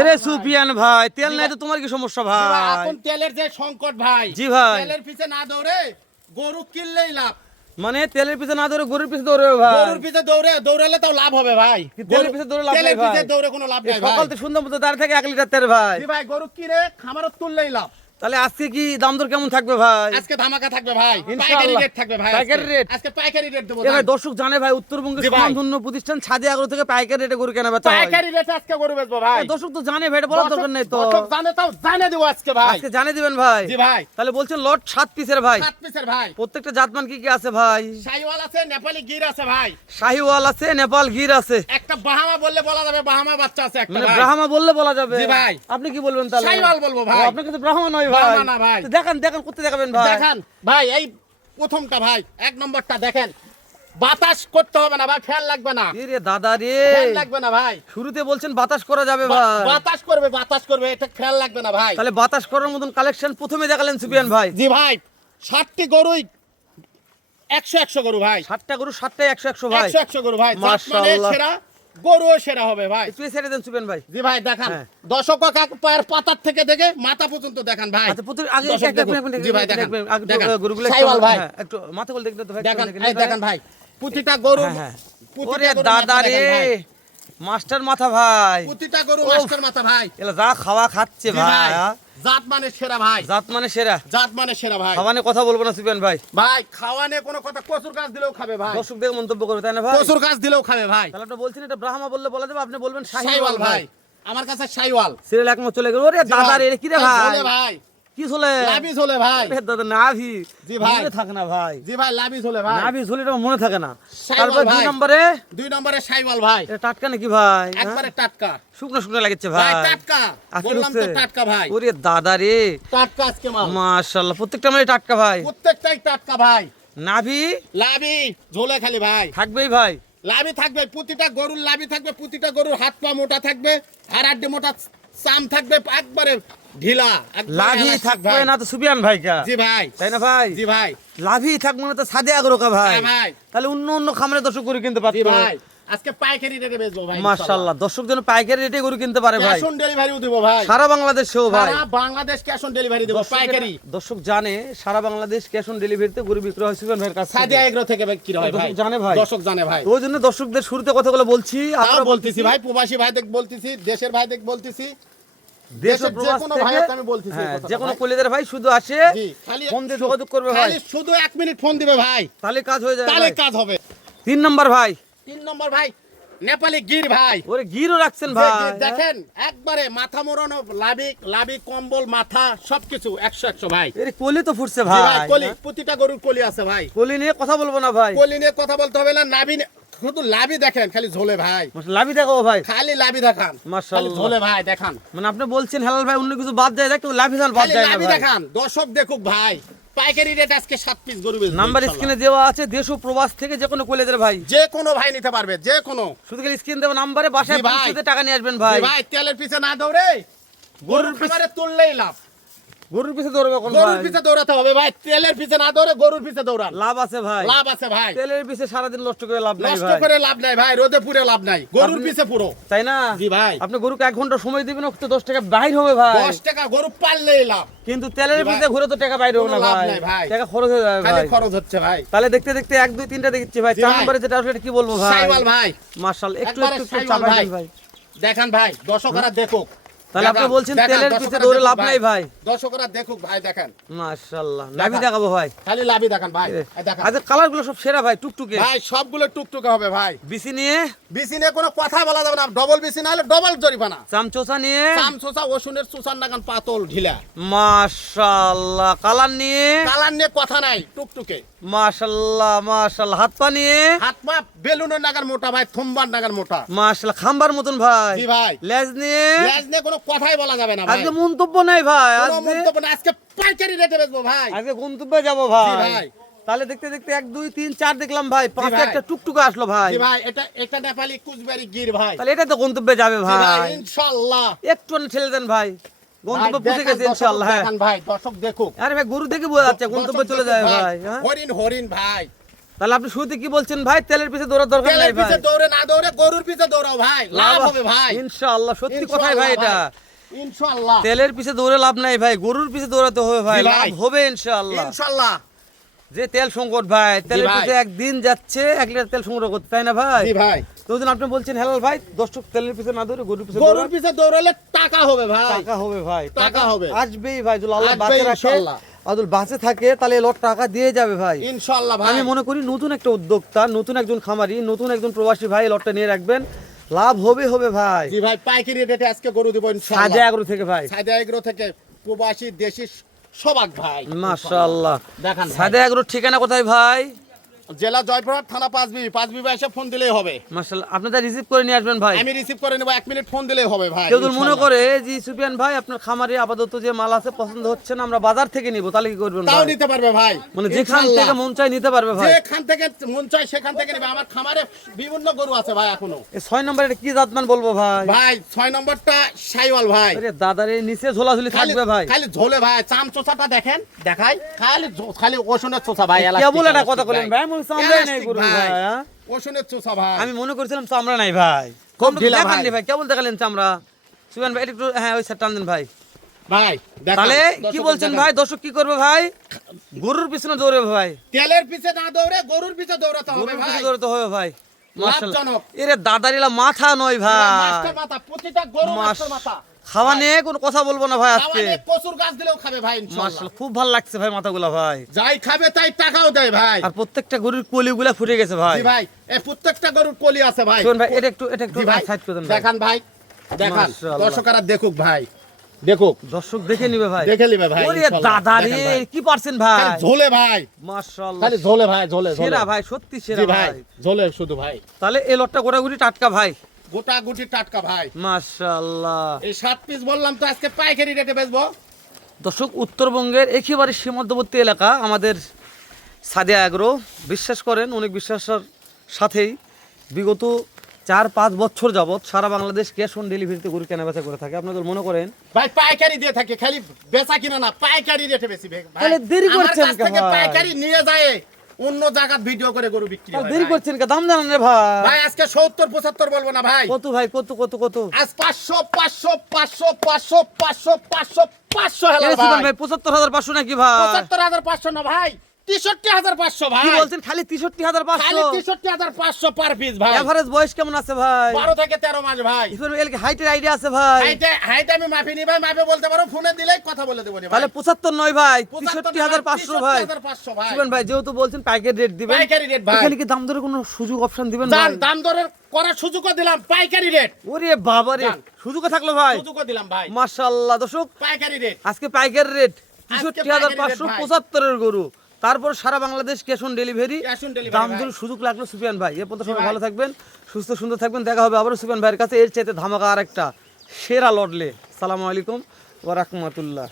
এরে সুফিয়ান ভাই, তেল নাই তো তোমার কি সমস্যা ভাই? এখন তেলের যে সংকট ভাই, জি ভাই, তেলের পিছে না দৌড়ে গরু কিনলেই লাভ। মানে তেলের পিছে না দৌড়ে গরুর পিছে দৌড়ে ভাই। গরুর পিছে দৌড়ালে তাও লাভ হবে ভাই। তেলের পিছে দৌড়ে লাভ নাই তেলের ভাই। পিছে দৌড়ে কোনো লাভ নাই ভাই। সকাল থেকে সন্ধ্যা পর্যন্ত দাঁড়িয়ে থাকে 1 লিটার তেল ভাই। জি ভাই, গরু কিনে খামারত তুললেই লাভ। তাহলে আজকে কি দাম দর কেমন থাকবে ভাই? আজকে ধামাকা থাকবে ভাই, ইনশাআল্লাহ। পাইকারি রেট থাকবে ভাই। পাইকারি রেট? আজকে পাইকারি রেট দেব এ ভাই ভাই। দর্শক জানে ভাই, উত্তরবঙ্গের জি ভাই। সুনামধন্য প্রতিষ্ঠান ছাদে আগ্রহ থেকে পাইকারি রেটে গরু কেনা বেচা হয়। পাইকারি রেটে আজকে গরু বেচবো ভাই। এ দর্শক তো জানে ভাই, এটা বলার দরকার নাই তো। দর্শক জানে, তাও জানে দেব আজকে ভাই। আজকে জানে দিবেন ভাই। জি ভাই, তাহলে বলছেন লট 7 পিসের ভাই। 7 পিসের ভাই। প্রত্যেকটা জাতমান কি কি আছে ভাই? শাহিওয়াল আছে, নেপালি গির আছে ভাই। শাহিওয়াল আছে, নেপাল গির আছে। একটা বাহামা বললে বলা যাবে, বাহামা বাচ্চা আছে একটা মানে ভাই। ব্রাহ্মা বললে বলা যাবে। জি ভাই। আপনি কি বলবেন তাহলে? শাহিওয়াল বলবো ভাই। ও, আপনার কাছে ব্রাহ্মা নয় ভাই। ব্রাহ্মা না ভাই। তো দেখান কোথায় দেখাবেন ভাই? দেখান ভাই, এই প্রথমটা ভাই, 1 নম্বরটা দেখেন। বাতাস করতে হবে না ভাই, ফ্যান লাগবে না। এরে দাদা রে, ফ্যান লাগবে না ভাই। শুরুতে বলছেন বাতাস করা যাবে ভাই। বাতাস করবে, এটা ফ্যান লাগবে না ভাই। তাহলে বাতাস করার মতন কালেকশন প্রথমে দেখালেন সুফিয়ান ভাই। জি ভাই, 60টি গরুই 100 গরু ভাই। 7টা গরু 7টায় 100 ভাই। 100 গরু ভাই। জাত মানে মাশাআল্লাহ। সেরা, গরুও সেরা হবে ভাই। একটু ছেড়ে দেন সুফিয়ান ভাই। জি ভাই, দেখান। হ্যাঁ। দর্শক কাকু পায়ের পাতার থেকে দেখে মাথা পর্যন্ত দেখান ভাই। আচ্ছা প্রথমে আগে দর্শক একটা দেখুন। জি ভাই, দেখান। দেখেন। গরুগুলো শাহিওয়াল ভাই। একটু মাথা বল দেখতে তো ভাই। দেখেন, এই দেখেন ভাই, প্রতিটা গরু, হ্যাঁ, হ্যাঁ। প্রতিটা ওরে গরুর দাদা মাথা রে, দেখেন ভাই। মাস্টার মাথা ভাই। প্রতিটা গরু ওফ। মাস্টার মাথা ভাই। এলা যা খাওয়া খাচ্ছে জি ভাই। জাত মানে সেরা ভাই। জাত মানে সেরা। জাত মানে সেরা ভাই। খাওয়ানে কথা বলবো না সুফিয়ান ভাই। ভাই খাওয়া নিয়ে কোনো কথা, কচুর গাছ দিলেও খাবে ভাই। দর্শক দেখে মন্তব্য করবে তাই না ভাই? কচুর গাছ দিলেও খাবে ভাই। তাহলে আপনি বলছেন এটা ব্রাহ্মা বললে বলা যাবে, আপনি বলবেন শাহিওয়াল শাহিওয়াল ভাই, ভাই। আমার কাছে শাহিওয়াল। সিরিয়াল একমত চলে গেল। ওরে জি দাদা ভাই। রে, কি রে ভাই? ঝোলে ভাই, কি চলে? লাভি ঝোলে ভাই। আরে দাদা নাভি। জি ভাই। মনে থাকে না ভাই। জি ভাই, লাভি ঝোলে ভাই। নাভি ঝুলিটা মনে থাকে না। শাহিওয়াল তারপর 2 ভাই। নম্বরে 2 নম্বরে শাহিওয়াল ভাই। এটা টাটকা নাকি ভাই? একবারে টাটকা শুকনো শুকনো লাগছে ভাই, ভাই। টাটকা। আজকে বললাম তো ঢুকছে। টাটকা ভাই। ওরে দাদা রে, টাটকা আজকে মাল। মাশাআল্লাহ, প্রত্যেকটা মানে টাটকা ভাই। প্রত্যেকটাই টাটকা ভাই। নাভি লাভি ঝোলে খালি ভাই। থাকবেই ভাই। লাভি থাকবে, প্রতিটা গরুর লাভি থাকবে, প্রতিটা গরুর হাত পা মোটা থাকবে, হাড়াড্ডি মোটা, চাম থাকবে একবারে ঢিলা, একবারে লাভি elastic থাকবে ভাই। না তো সুবিয়ান ভাই কা? জি ভাই, তাই না ভাই? জি ভাই, লাভি থাকবে না তো সাদে আগ্রহ ভাই। হ্যাঁ ভাই, তাহলে অন্য খামারে দর্শক গরু কিনতে জি পারতো। ভাই। আজকে পাইকারি রেটে বেচবো ভাই। মাশাআল্লাহ, দর্শক যেন পাইকারি রেটে গরু কিনতে পারে ভাই। ক্যাশ অন ডেলিভারিও দেব ভাই। সারা বাংলাদেশেও ভাই। সারা বাংলাদেশ ক্যাশ অন ডেলিভারি দেব, পাইকারি। দর্শক জানে সারা বাংলাদেশ ক্যাশ অন ডেলিভারিতে গরু বিক্রি হয় সুবিয়ান ভাইয়ের কাছে। সাদিয়া এগ্রো থেকে বিক্রি হয় ভাই। দর্শক জানে ভাই। দর্শক জানে ভাই। ওই জন্য দর্শকদের শুরুতে কথাগুলো বলছি। তাও আমরা বলতেছি ভাই, প্রবাসী ভাইদের বলতেছি, দেশের ভাইদের বলতেছি, দেশ ও দেশের যে প্রবাস কোনো থেকে, ভাইয়াকে আমি বলতেছি এই হ্যাঁ, কথাটা যে কোনো ভাই। কলিদের ভাই শুধু আসে, জি, খালি ফোন দিয়ে যোগাযোগ করবে ভাই। খালি শুধু 1 মিনিট ফোন দিবে ভাই, তাহলে কাজ হয়ে যাবে তাহলে ভাই। কাজ হবে। 3 নম্বর ভাই। 3 নম্বর ভাই, নেপালি গির ভাই। ওরে গিরও রাখছেন যে ভাই। গির দেখেন, একবারে মাথা মোড়ানো, লাভি কম্বল মাথা সবকিছু 100 ভাই। এর কলি তো ফুটছে জি ভাই। ভাই, কলি, প্রতিটা গরুর কলি আছে ভাই। কলি নিয়ে কথা বলবো না ভাই। কলি নিয়ে কথা বলতে হবে না, নাভি শুধু লাভি দেখেন, খালি ঝোলে ভাই, লাভি দেখাবো ভাই। খালি লাভি দেখান, খালি মাশাআল্লাহ। ঝোলে ভাই দেখান, মানে আপনি বলছেন হেলাল ভাই অন্য কিছু বাদ যায়, দেখ লাভি জান বাদ খালি যায় না লাভি ভাই। দেখান, দর্শক দেখুক ভাই। পাইকারি রেট আজকে 7 পিস গরু বেচবো নাম্বার ইনশাআল্লাহ। স্ক্রিনে দেওয়া আছে, দেশ ও প্রবাস থেকে যে কোনো কলিদের ভাই। যে কোনো ভাই নিতে পারবে, যে কোনো। শুধু খালি স্ক্রিন দেবো নাম্বারে, বাসায় জি ভাই। পৌঁছে টাকা নিয়ে আসবেন ভাই। জি ভাই, তেলের পিছে না দৌড়ে গরুর খাবারে তুললেই লাভ। গরুর পিছে দৌড়বে কোন গরুর ভাই? পিছে দৌড়াতে হবে ভাই, তেলের পিছে না দৌড়ে গরুর পিছে দৌড়ান, লাভ আছে ভাই। লাভ আছে ভাই। তেলের পিছে সারাদিন নষ্ট করে লাভ নাই নষ্ট ভাই। করে লাভ নাই ভাই, রোদে পুড়ে লাভ নাই, গরুর আপনি- পিছে পুরো। তাই না? জি ভাই। আপনি গরুকে 1 ঘন্টা সময় দিবেন, তো 10 টাকা বাইর হবে ভাই। 10 টাকা গরু পাললেই লাভ, কিন্তু তেলের জি ভাই। পিছে ঘুরে তো টাকা বাইর হবে না কোনো লাভ ভাই। নাই ভাই। টাকা খরচ হয়ে যাবে খালি ভাই। খরচ হচ্ছে ভাই। তাহলে দেখতে দেখতে 1 2 3টা দেখছি ভাই। জি 4 ভাই। নম্বরে যেটা আসলে এটা কি বলবো ভাই? শাইওয়াল ভাই, মাশাআল্লাহ, একটু একবারে একটু শাইওয়াল চাপাই ভাই। দেন ভাই। দেখান ভাই, দর্শকরা দেখুক। তাহলে আপনি দেখান, বলছেন দেখান, তেলের দর্শকরা পিছে দৌড়ে দেখুক লাভ নাই ভাই। দর্শকরা দেখুক ভাই, দেখেন মাশাআল্লাহ, নাভি দেখাবো ভাই। খালি লাভই দেখান ভাই, এই দেখান আচ্ছা, কালার গুলো সব সেরা ভাই, টুকটুকে। ভাই, সবগুলো টুকটুকে হবে ভাই। বিসি নিয়ে, বিসি নিয়ে কোনো কথা বলা যাবে না, ডবল বিসি না হলে ডবল জরিমানা। চামচোসা নিয়ে, চাম চোষা ওষুনের চুষার নাগান পাতল ঢিলা। মাশাআল্লাহ, কালার নিয়ে, কালার নিয়ে কথা নাই, টুকটুকে। মাশাআল্লাহ মাশাআল্লাহ, হাত পা নিয়ে, হাত পা বেলুনের নাগার মোটা ভাই, থম্বার নাগার মোটা। মাশাআল্লাহ, খাম্বার মতন ভাই। জি ভাই, লেজ নিয়ে, লেজ নিয়ে কোনো কথাই বলা যাবে না ভাই, আজকে মন্তব্য নাই ভাই। কোনো আজকে মন্তব্য না, আজকে পাইকারি রেটে বেচবো ভাই। আজকে গন্তব্যে যাবো ভাই। জি ভাই। তাহলে দেখতে দেখতে 1 2 3 4 দেখলাম ভাই, 5 ভাই। একটা টুকটুকে আসলো ভাই। জি ভাই, এটা নেপালি কুচবিহারি গির ভাই। তাহলে এটা তো গন্তব্যে যাবে জি ভাই, ভাই। ইনশাআল্লাহ। একটু না ঠেলে দেন ভাই, গন্তব্য ভাই, পৌঁছে দেখান, গেছে দর্শক ইনশাআল্লাহ। হ্যাঁ দেখান ভাই, দর্শক দেখুক। আরে ভাই, গরু দেখে বোঝা যাচ্ছে গন্তব্যে দর্শক চলে দেখুক যায় ভাই। হ্যাঁ? হরিণ হরিণ ভাই, তাহলে আপনি শুরুতে কি বলছেন ভাই, তেলের পিছে দৌড়ার দরকার নাই তেলের ভাই, পিছে দৌড়ে না দৌড়ে গরুর পিছে দৌড়াও ভাই, লাভ হবে ভাই ইনশাআল্লাহ। সত্যি কথাই ভাই, এটা ইনশাআল্লাহ। তেলের পিছে দৌড়ে লাভ নাই ভাই, গরুর পিছে দৌড়াতে হবে ভাই, জি ভাই। লাভ হবে ইনশাআল্লাহ। ইনশাআল্লাহ। যে তেল সংকট ভাই, তেলের ভাই। পিছে একদিন যাচ্ছে 1 লিটার তেল সংগ্রহ করতে, তাই না ভাই? জি ভাই। তো ওই জন্য আপনি বলছেন হেলাল ভাই, দর্শক তেলের পিছে না দৌড়ে গরুর পিছে গরুর দৌড়ান। পিছে দৌড়ালে টাকা হবে ভাই, টাকা হবে ভাই, টাকা হবে। আসবেই ভাই, যদি আল্লাহ আসবেই বাঁচে রাখে, ইনশাআল্লাহ। আদুল বাঁচে থাকে, তাহলে লট টাকা দিয়ে যাবে ভাই ইনশাআল্লাহ ভাই। আমি মনে করি নতুন একটা উদ্যোক্তা, নতুন একজন খামারি, নতুন একজন প্রবাসী ভাই লটটা নিয়ে রাখবেন, লাভ হবে হবে ভাই। জি ভাই, পাইকারি রেটে আজকে গরু দিব সাদে ইনশাআল্লাহ। এগারো থেকে ভাই, সাদে এগ্রো থেকে প্রবাসী দেশি সবাক ভাই, মাশাআল্লাহ। দেখান ভাই। সাদে এগারোর ঠিকানা কোথায় ভাই? জেলা জয়পুরহাট, থানা 5B এসে ফোন দিলেই হবে। মাশাআল্লাহ, আপনি তা রিসিভ করে নিয়ে আসবেন ভাই। আমি রিসিভ করে নেব, 1 মিনিট ফোন দিলেই হবে ভাই। কেউ যদি মনে ইনশাআল্লাহ। করে যে সুফিয়ান ভাই আপনার খামারে আপাতত যে মাল আছে পছন্দ হচ্ছে না, আমরা বাজার থেকে নিব, তাহলে কি করবেন তাও ভাই? নিতে পারবে ভাই, মানে যেখান ইনশাআল্লাহ। থেকে মন চাই নিতে পারবে ভাই। যেখান থেকে মন চায় সেখান থেকে নেবে। আমার খামারে বিভিন্ন গরু আছে ভাই এখনো। এই 6 নম্বরে এটা কি জাতমান বলবো ভাই? ভাই 6 নম্বরটা সাইওয়াল ভাই। আরে দাদার এই নিচে ঝোলাঝুলি থাকবে ভাই, খালি ঝোলে ভাই, চাম চোষাটা দেখেন, দেখাই, খালি ওষুনের চোষা ভাই। কেবল এটা কথা বলেন ভাই, আমি চামড়াই নাই গরু ভাই, হ্যাঁ? ওষুনের চোষা ভাই। আমি মনে করছিলাম চামড়া নাই ভাই, কম ঢিলা দেখান ভাই। নি ভাই, কেবল দেখালেন চামড়া। সুফিয়ান ভাই এটা একটু, হ্যাঁ ওই স্যার টান দেন ভাই। ভাই দেখান, তাহলে কি দর্শক বলছেন দেখান। ভাই, দর্শক কি করবে ভাই? গরুর পিছনে দৌড়বে ভাই, তেলের পিছে না দৌড়ে গরুর পিছে দৌড়াতে হবে গরুর ভাই। পিছনে দৌড়তে হবে ভাই, মাশাআল্লাহ। লাভজনক। এরে দাদারিলা মাথা নয় ভাই, মাস্টার মাথা, প্রতিটা গরু মাস্টার মাথা। খাওয়া নিয়ে কোনো কথা বলবো না ভাই আজকে, খাওয়ালে কচুর গাছ দিলেও খাবে ভাই ইনশাআল্লাহ। মাশাআল্লাহ। খুব ভালো লাগছে ভাই মাথাগুলা ভাই, যাই খাবে তাই টাকাও দেয় ভাই। আর প্রত্যেকটা গরুর কলিগুলা ফুটে গেছে ভাই। জি ভাই, এই প্রত্যেকটা গরুর কলি আছে ভাই। শোন ভাই, এটা একটু জি ভাই, সাইড করে দেন ভাই। দেখান ভাই, দেখান, মাশাআল্লাহ। দর্শকরা দেখুক ভাই, দেখুক, দর্শক দেখে নিবে ভাই, দেখে নিবে ভাই ওরে ইনশাআল্লাহ। দাদা রে, দেখেন ভাই। কি পারছেন ভাই? খালি ঝোলে ভাই, মাশাআল্লাহ, খালি ঝোলে ভাই, ঝোলে ঝোলে। সেরা ভাই, সত্যি সেরা জি ভাই, ভাই। ঝোলে শুধু ভাই। তাহলে এই লটটা গোটাগুটি টাটকা ভাই, গোটা গুটি টাটকা ভাই। মাশাআল্লাহ। এই 7 পিস বললাম তো আজকে পাইকারি রেটে বেচবো। দর্শক, উত্তরবঙ্গের একেবারে সীমান্তবর্তী এলাকা আমাদের সাদিয়া এগ্রো, বিশ্বাস করেন অনেক বিশ্বাসের সাথেই বিগত 4-5 বছর যাবত সারা বাংলাদেশ ক্যাশ অন ডেলিভারিতে গরু কেনাবেচা করে থাকে। আপনাদের মনে করেন ভাই পাইকারি দিয়ে থাকে, খালি বেচা কিনা না, পাইকারি রেটে বেশি ভাই। তাহলে দেরি আমার করছেন কাছ কে থেকে ভাই? পাইকারি নিয়ে যায় অন্য জায়গা ভিডিও করে গরু বিক্রি তাহলে হয় দেরি ভাই। করছেন কে? দাম জানান রে ভাই। ভাই আজকে 70-75 বলবো না ভাই, কত ভাই, কত কত কত? আজ 500 হেলাল এই সুমন ভাই। ভাই 75,500 নাকি ভাই? 75,500 না ভাই, 63,500 ভাই। কি বলছেন, খালি 63,500? খালি 63,500 পার পিস ভাই। এভারেজ বয়স কেমন আছে ভাই? 12 থেকে 13 মাস ভাই। ইফের এলকে হাইটের আইডিয়া আছে ভাই? হাইট আমি মাপি নি ভাই, মাপে বলতে পারো, ফোনে দিলেই কথা বলে দেবো নি ভাই। তাহলে 75 নয় ভাই, 75,500 63,500 ভাই। 63,500 ভাই। সুমন ভাই যেহেতু বলছেন পাইকারি রেট দিবেন, পাইকারি রেট ভাই। এখানে কি দাম দরে কোনো সুযোগ অপশন দিবেন ভাই? দাম দরের করার সুযোগও দিলাম, পাইকারি রেট ওরে বাবা রে, যান। সুযোগ থাকলো ভাই, সুযোগও দিলাম ভাই, মাশাআল্লাহ। দর্শক, পাইকারি রেট। আজকে পাইকারি রেট আজকে 63,575 এর গরু, তারপর সারা Bangladesh cash on delivery. Cash on delivery দাম ভাই। দরে সুযোগ লাগলো সুফিয়ান ভাই। এর পর্যন্ত সবাই ভাই। ভালো থাকবেন, সুস্থ সুন্দর থাকবেন, দেখা হবে আবার সুফিয়ান ভাইয়ের কাছে এর চাইতে ধামাকা আরেকটা সেরা লড়লে। সালামু আলাইকুম ওয়া রাহমাতুল্লাহ।